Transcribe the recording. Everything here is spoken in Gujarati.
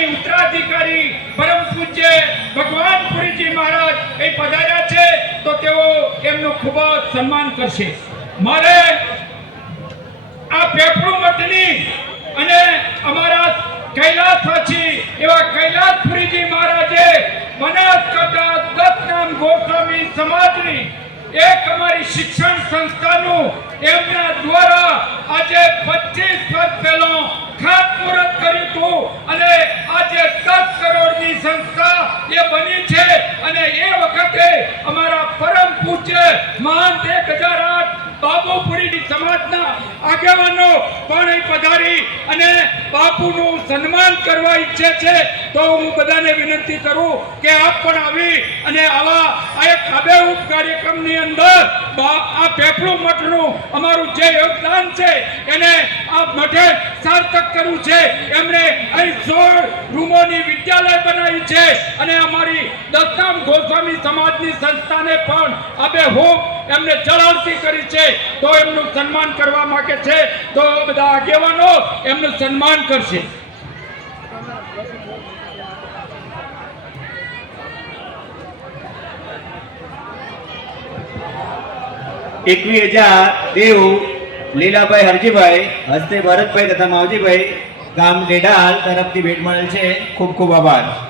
અહીં ઉત્તરાધિકારી પરમ પૂજ્ય ભગવાન પુરીજી મહારાજ એ પધાર્યા છે તો તેઓ એમનું ખૂબ જ સન્માન કરશે. મારે આ પેપળુ મઠની અને અમારા કૈલાસવાસી એવા કૈલાસપુરીજી મહારાજે બનાસકાંઠા 10 ગામ ગોસ્વામી સમાજની એક અમારી શિક્ષણ સંસ્થાનું એમના દ્વારા આજે 25 વર્ષ પહેલા ખાતમુહૂર્ત કર્યું હતું અને આજે 10 કરોડની સંસ્થા એ બની છે. અને એ વખતે અમારા પરમ પૂજ્ય મહાન 1008 બાપુપુરી સમાજના આગેવાનો પણ અહીં પધારી અને બાપુનું સન્માન કરવા ઈચ્છે છે. તો હું બધાને વિનંતી કરું કે આપ પણ આવી અને આવા એક આબેહૂબ કાર્યક્રમની અંદર આ પેપળુ મઠનું અમારું જે યોગદાન છે એને આ મઠે સાર્થક કરવું છે. એમણે અહીં 16 રૂમોની વિદ્યાલય બનાવી છે અને અમારી 10 ગામ ગોસ્વામી સમાજની સંસ્થાને પણ આબેહૂબ એમને ચળવતી કરી છે. તો એમનું સન્માન કરવા માંગે છે તો બધા આગેવાનો એમનું સન્માન કરશે. 21,000 દેવ લીલાભાઈ હરજીભાઈ હસ્તે ભરતભાઈ તથા માવજીભાઈ ગામ ડેડાલ તરફથી ભેટ મળેલ છે. ખૂબ ખૂબ આભાર.